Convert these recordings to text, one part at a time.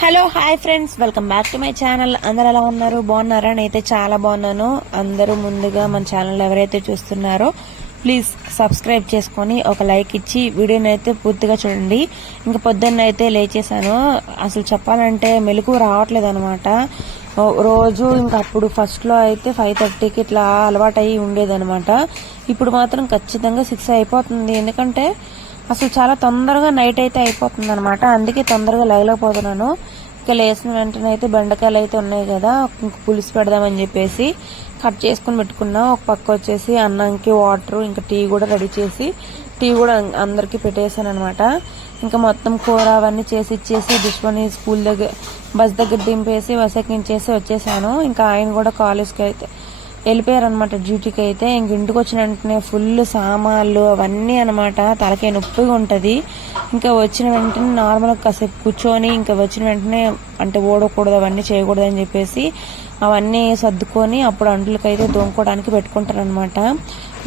Hello hi friends, welcome back to my channel. అందరు ఎలా ఉన్నారు? బాగున్నారా? నేనైతే చాలా బాగున్నాను. అందరూ ముందుగా మన ఛానల్ ఎవరైతే చూస్తున్నారో ప్లీజ్ సబ్స్క్రైబ్ చేసుకొని ఒక లైక్ ఇచ్చి వీడియోని అయితే పూర్తిగా చూడండి. ఇంకా పొద్దున్న అయితే లేచేసాను. అసలు చెప్పాలంటే మెలకు రావట్లేదు అనమాట. రోజు ఇంకా అప్పుడు ఫస్ట్లో అయితే 5:30కి ఇట్లా అలవాటు అయ్యి ఉండేదనమాట. ఇప్పుడు మాత్రం ఖచ్చితంగా 6 అయిపోతుంది. ఎందుకంటే అసలు చాలా తొందరగా నైట్ అయితే అయిపోతుంది అనమాట. అందుకే తొందరగా లేకపోతున్నాను. ఇక లేచిన వెంటనే అయితే బెండకాయలు అయితే ఉన్నాయి కదా, ఇంక పులుసు పెడదామని చెప్పేసి కట్ చేసుకుని పెట్టుకున్నా. ఒక పక్క వచ్చేసి అన్నంకి వాటర్, ఇంకా టీ కూడా రెడీ చేసి టీ కూడా అందరికి పెట్టేశాను అనమాట. ఇంకా మొత్తం కూర అవన్నీ చేసి ఇచ్చేసి దుష్మని స్కూల్ దగ్గర బస్ దగ్గర దింపేసి బస్ ఎక్కించేసి వచ్చేసాను. ఇంకా ఆయన కూడా కాలేజ్కి అయితే వెళ్ళిపోయారనమాట, డ్యూటీకి అయితే. ఇంక ఇంటికి వచ్చిన వెంటనే ఫుల్ సామాన్లు అవన్నీ అనమాట. తలకే నొప్పిగా ఉంటుంది. ఇంకా వచ్చిన వెంటనే నార్మల్గా కాసేపు కూర్చొని ఇంకా వచ్చిన వెంటనే అంటే ఓడకూడదు, అవన్నీ చేయకూడదు అని చెప్పేసి అవన్నీ సర్దుకొని అప్పుడు అంట్లకైతే దోముకోవడానికి పెట్టుకుంటారనమాట.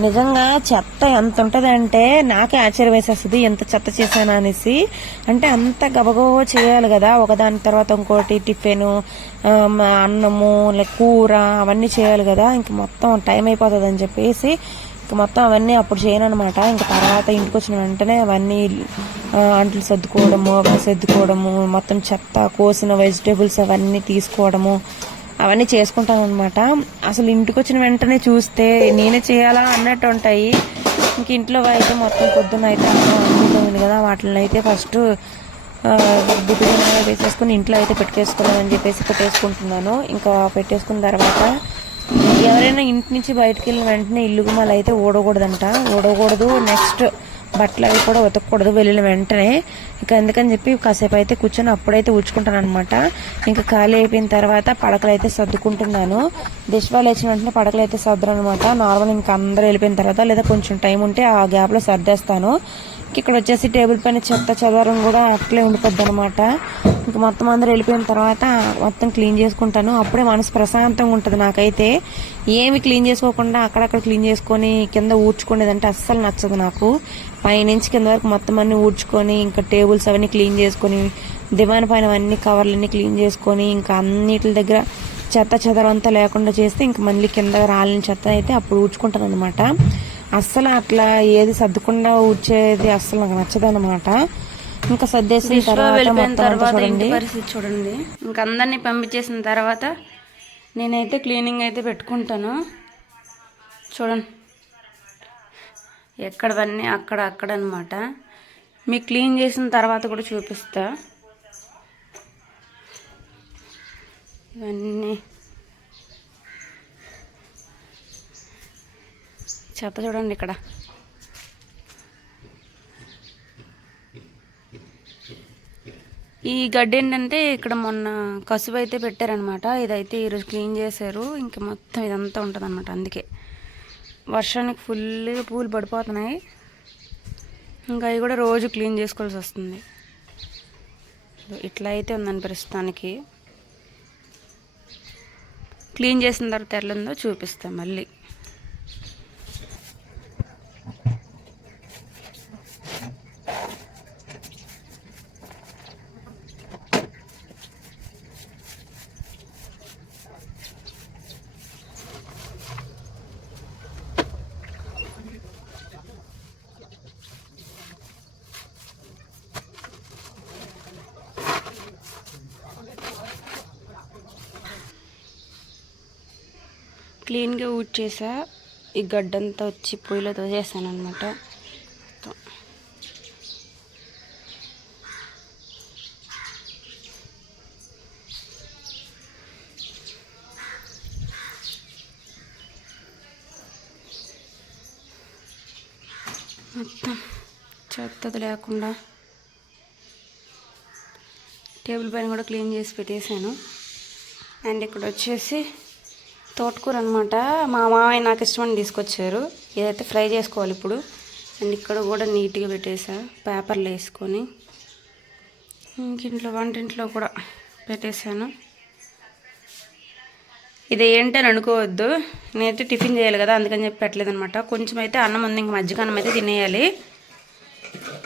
నిజంగా చెత్త ఎంత ఉంటుంది అంటే నాకే ఆశ్చర్యం వేసేస్తుంది, ఎంత చెత్త చేశాను అనేసి. అంటే అంత గబగబ చేయాలి కదా, ఒకదాని తర్వాత ఇంకోటి, టిఫిన్, అన్నము, కూర అవన్నీ చేయాలి కదా. ఇంక మొత్తం టైం అయిపోతుంది అని చెప్పేసి ఇంక మొత్తం అవన్నీ అప్పుడు చేయను అనమాట. ఇంక తర్వాత ఇంటికి వచ్చిన వెంటనే అవన్నీ అంట్లు సర్దుకోవడము, మొత్తం చెత్త, కోసిన వెజిటేబుల్స్ అవన్నీ తీసుకోవడము అవన్నీ చేసుకుంటాను అనమాట. అసలు ఇంటికి వచ్చిన వెంటనే చూస్తే నేనే చేయాలా అన్నట్టు ఉంటాయి. ఇంక ఇంట్లో అయితే మొత్తం పొద్దున్న అయితే అనుకుంటుంది కదా, వాటిని అయితే ఫస్ట్ బియ్యం వేసేసుకుని ఇంట్లో అయితే పెట్టేసుకున్నానని చెప్పేసి పెట్టేసుకుంటున్నాను. ఇంకా పెట్టేసుకున్న తర్వాత ఎవరైనా ఇంటి నుంచి బయటకు వెళ్ళిన వెంటనే ఇల్లు గుమ్మాలు అయితే ఊడకూడదు. నెక్స్ట్ బట్టలు అవి కూడా ఉతకూడదు వెళ్ళిన వెంటనే. ఇంకా ఎందుకని చెప్పి కాసేపు అయితే కూర్చొని అప్పుడైతే ఊడ్చుకుంటాను అనమాట. ఇంకా ఖాళీ అయిపోయిన తర్వాత పడకలు అయితే సర్దుకుంటున్నాను. దిష్వాలు వేసిన వెంటనే పడకలు అయితే సర్దరు అనమాట. నార్మల్ ఇంకా అందరూ వెళ్ళిపోయిన తర్వాత లేదా కొంచెం టైం ఉంటే ఆ గ్యాప్లో సర్దేస్తాను. ఇక్కడ వచ్చేసి టేబుల్ పైన చెత్త చెదారం కూడా అట్లే ఉండిపోద్ది అనమాట. ఇంకా మొత్తం అందరూ వెళ్ళిపోయిన తర్వాత మొత్తం క్లీన్ చేసుకుంటాను. అప్పుడే మనసు ప్రశాంతంగా ఉంటుంది నాకైతే. ఏమి క్లీన్ చేసుకోకుండా అక్కడక్కడ క్లీన్ చేసుకొని కింద ఊడ్చుకునేదంటే అస్సలు నచ్చదు నాకు. పైనుంచి కింద వరకు మొత్తం అన్ని ఊడ్చుకొని ఇంకా టేబుల్స్ అవన్నీ క్లీన్ చేసుకొని దివాన్ పైన అన్ని కవర్లన్నీ క్లీన్ చేసుకొని ఇంకా అన్నిటి దగ్గర చెత్త చెదరం అంతా లేకుండా చేస్తే ఇంకా మళ్ళీ కింద రాలిన చెత్త అయితే అప్పుడు ఊడ్చుకుంటాను అనమాట. అస్సలు అట్లా ఏది సర్దుకుండా ఊడ్చేది అస్సలు నాకు నచ్చదనమాట. ఇంకా సర్దేసిన తర్వాత పరిస్థితి చూడండి. ఇంకా అందరినీ పంపించేసిన తర్వాత నేనైతే క్లీనింగ్ అయితే పెట్టుకుంటాను. చూడండి ఎక్కడవన్నీ అక్కడ అనమాట. మీకు క్లీన్ చేసిన తర్వాత కూడా చూపిస్తా. ఇవన్నీ చెత్త చూడండి. ఇక్కడ ఈ గడ్డి ఏంటంటే ఇక్కడ మొన్న కసువు అయితే పెట్టారనమాట. ఇదైతే ఈరోజు క్లీన్ చేశారు. ఇంకా మొత్తం ఇదంతా ఉంటుంది అనమాట. అందుకే వర్షానికి ఫుల్గా పూలు పడిపోతున్నాయి. ఇంకా అవి కూడా రోజు క్లీన్ చేసుకోవాల్సి వస్తుంది. ఇట్లా అయితే ఉందని ప్రస్తుతానికి. క్లీన్ చేసిన తర్వాత ఎట్లుందో చూపిస్తాం మళ్ళీ. క్లీన్గా ఊడ్చేసా. ఈ గడ్డంతా వచ్చి పొయ్యిలో తోసేసాను అనమాట. మొత్తం చెత్తది లేకుండా టేబుల్ పైన కూడా క్లీన్ చేసి పెట్టేశాను. అండ్ ఇక్కడ వచ్చేసి తోటకూర అనమాట. మా మామయ్య నాకు ఇష్టమని తీసుకొచ్చారు. ఇదైతే ఫ్రై చేసుకోవాలి ఇప్పుడు. అండ్ ఇక్కడ కూడా నీట్గా పెట్టేసా పేపర్లు వేసుకొని. ఇంకింట్లో వంటింట్లో కూడా పెట్టేశాను. ఇది ఏంటని అనుకోవద్దు, నేనైతే టిఫిన్ చేయాలి కదా అందుకని చెప్పి పెట్టలేదు అనమాట. కొంచెం అయితే అన్నం ఉంది, ఇంక మజ్జిగన్నం అయితే తినేయాలి.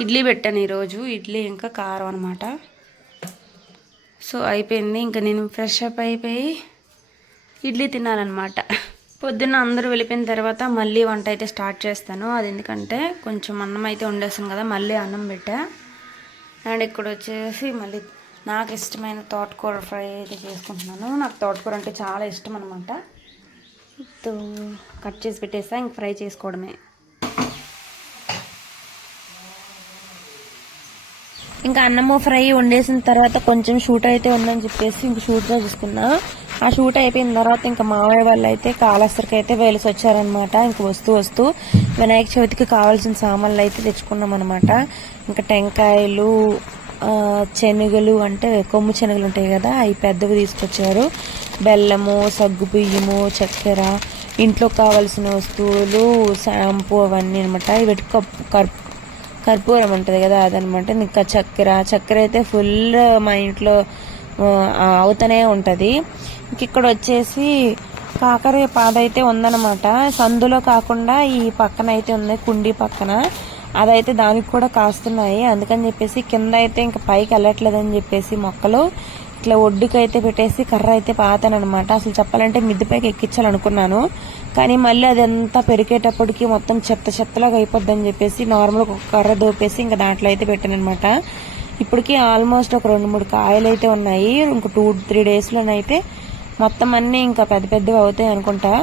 ఇడ్లీ పెట్టాను ఈరోజు. ఇడ్లీ ఇంకా కారం అనమాట. సో అయిపోయింది. ఇంకా నేను ఫ్రెష్ అప్ అయిపోయి ఇడ్లీ తినాలన్నమాట. పొద్దున్న అందరూ వెళ్ళిపోయిన తర్వాత మళ్ళీ వంట అయితే స్టార్ట్ చేస్తాను. అది ఎందుకంటే కొంచెం అన్నం అయితే వండేస్తాను కదా, మళ్ళీ అన్నం పెట్టా. అండ్ ఇక్కడ వచ్చేసి మళ్ళీ నాకు ఇష్టమైన తోటకూర ఫ్రై అయితే చేసుకుంటున్నాను. నాకు తోటకూర అంటే చాలా ఇష్టం అనమాట. కట్ చేసి పెట్టేసా, ఇంక ఫ్రై చేసుకోవడమే. ఇంకా అన్నము ఫ్రై వండేసిన తర్వాత కొంచెం షూట్ అయితే ఉందని చెప్పేసి ఇంక షూట్గా చూసుకున్నా. ఆ షూట్ అయిపోయిన తర్వాత ఇంకా మామయ్య వాళ్ళు అయితే కాళహస్తికి అయితే వేలిసి వచ్చారనమాట. ఇంక వస్తూ వినాయక చవితికి కావాల్సిన సామాన్లు అయితే తెచ్చుకున్నాం అనమాట. ఇంకా టెంకాయలు, శనగలు అంటే కొమ్ము శనగలు ఉంటాయి కదా, అవి పెద్దవి తీసుకొచ్చారు. బెల్లము, సగ్గు బియ్యము, చక్కెర, ఇంట్లో కావాల్సిన వస్తువులు, షాంపూ అవన్నీ అనమాట. వీటి కర్పూరం ఉంటుంది కదా అదనమాట. ఇంకా చక్కెర అయితే ఫుల్ మా ఇంట్లో అవుతూనే ఉంటుంది. ఇంక ఇక్కడ వచ్చేసి కాకర పాదైతే ఉందన్నమాట. సందులో కాకుండా ఈ పక్కన అయితే ఉంది, కుండీ పక్కన. అదైతే దానికి కూడా కాస్తున్నాయి. అందుకని చెప్పేసి కింద అయితే ఇంకా పైకి వెళ్ళట్లేదని చెప్పేసి మొక్కలు ఇట్లా ఒడ్డుకి అయితే పెట్టేసి కర్ర అయితే పాతానమాట. అసలు చెప్పాలంటే మిద్దె పైకి ఎక్కించాలనుకున్నాను, కానీ మళ్ళీ అదంతా పెరిగేటప్పటికి మొత్తం చెత్తలాగా అయిపోద్దని చెప్పేసి నార్మల్గా ఒక కర్ర దోపేసి ఇంకా దాంట్లో అయితే పెట్టాను అనమాట. ఇప్పటికీ ఆల్మోస్ట్ ఒక 2-3 కాయలు అయితే ఉన్నాయి. ఇంక 2-3 డేస్లోనైతే మొత్తం అన్నీ ఇంకా పెద్దవి అవుతాయి అనుకుంటా.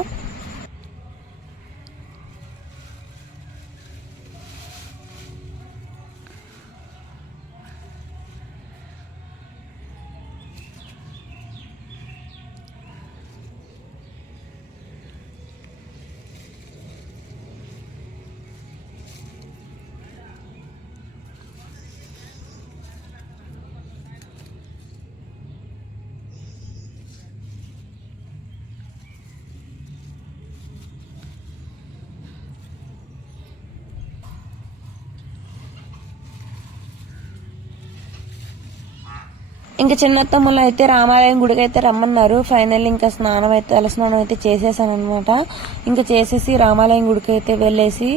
ఇంకా చిన్నత్తమ్మలు అయితే రామాలయం గుడికి అయితే రమ్మన్నారు. ఫైనల్ ఇంకా తలస్నానం అయితే చేసేసాను అనమాట. ఇంకా చేసేసి రామాలయం గుడికి అయితే వెళ్ళేసి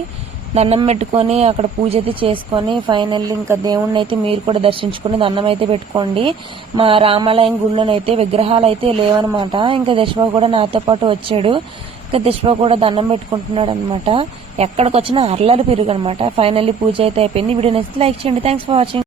దండం పెట్టుకొని అక్కడ పూజ అయితే చేసుకొని ఫైనల్ ఇంకా దేవుణ్ణి అయితే మీరు కూడా దర్శించుకుని దండం అయితే పెట్టుకోండి. మా రామాలయం గుడిలోనైతే విగ్రహాలు అయితే లేవనమాట. ఇంకా దశబాబు కూడా నాతో పాటు వచ్చాడు. ఇంకా దశబాబు కూడా దండం పెట్టుకుంటున్నాడు అనమాట. ఎక్కడికి వచ్చినా అర్లలు పెరుగు అనమాట. ఫైనల్లీ పూజ అయితే అయిపోయింది. వీడియో నచ్చితే లైక్ చేయండి. Thanks for watching.